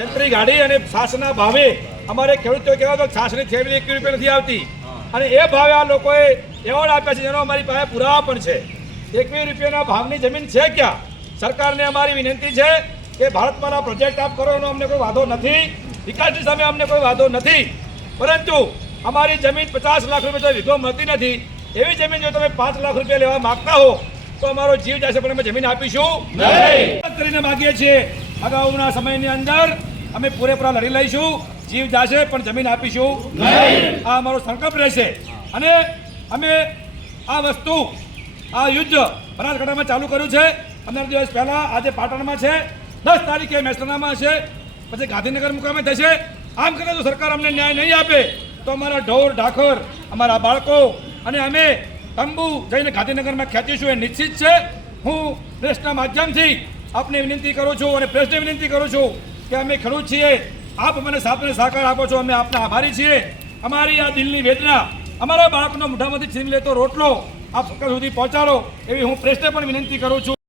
જંત્રી ગાડી અને છાસના ભાવે અમારે ખેડૂતો કહેવા તો છાસની થેલી 1 રૂપિયા નથી આવતી અને એ ભાવે આ લોકોએ એવોર્ડ આપ્યા છે, જેનો અમારી પાસે પુરાવા પણ છે। 21 રૂપિયાના ભાવની જમીન છે ક્યાં? સરકારને અમારી વિનંતી છે કે ભારતમાલા પ્રોજેક્ટ આપ કરો એનો અમને કોઈ વાંધો નથી, વિકાસની સામે અમને કોઈ વાંધો નથી, પરંતુ અમારી જમીન 50 લાખ રૂપિયા વીઘો મળતી નથી। એવી જમીન જો તમે 5 લાખ રૂપિયા લેવા માંગતા હો તો અમારો જીવ જશે, પણ અમે જમીન આપીશું નહીં કરીને માગીએ છીએ। અગાઉના સમયની અંદર અમે પૂરેપૂરા લડી લઈશું, જીવ જશે પણ જમીન આપીશું નહીં, આ અમારો સંકલ્પ રહેશે। અને અમે આ વસ્તુ આ યુદ્ધ બનાસકાંઠામાં ચાલુ કર્યું છે। 15 દિવસ પહેલા આજે પાટણમાં છે, 10 તારીખે મહેસાણામાં છે, પછી ગાંધીનગર મુકામે થશે। આમ કરીને જો સરકાર અમને ન્યાય નહીં આપે તો અમારા ઢોર ઢાખર, અમારા બાળકો અને અમે તંબુ જઈને ગાંધીનગરમાં ખેંચીશું, એ નિશ્ચિત છે। હું પ્રેસના માધ્યમથી આપને વિનંતી કરું છું અને પ્રેસને વિનંતી કરું છું કે અમે ખેડૂત છીએ, આપ મને સાથને સહકાર આપો છો, અમે આપના આભારી છીએ। અમારી આ દિલની વેદના, અમારા બાળકનો મોઢામાંથી છીન લેતો રોટલો આપ સરકાર સુધી પહોંચાડો એવી હું પ્રેસને પણ વિનંતી કરું છું।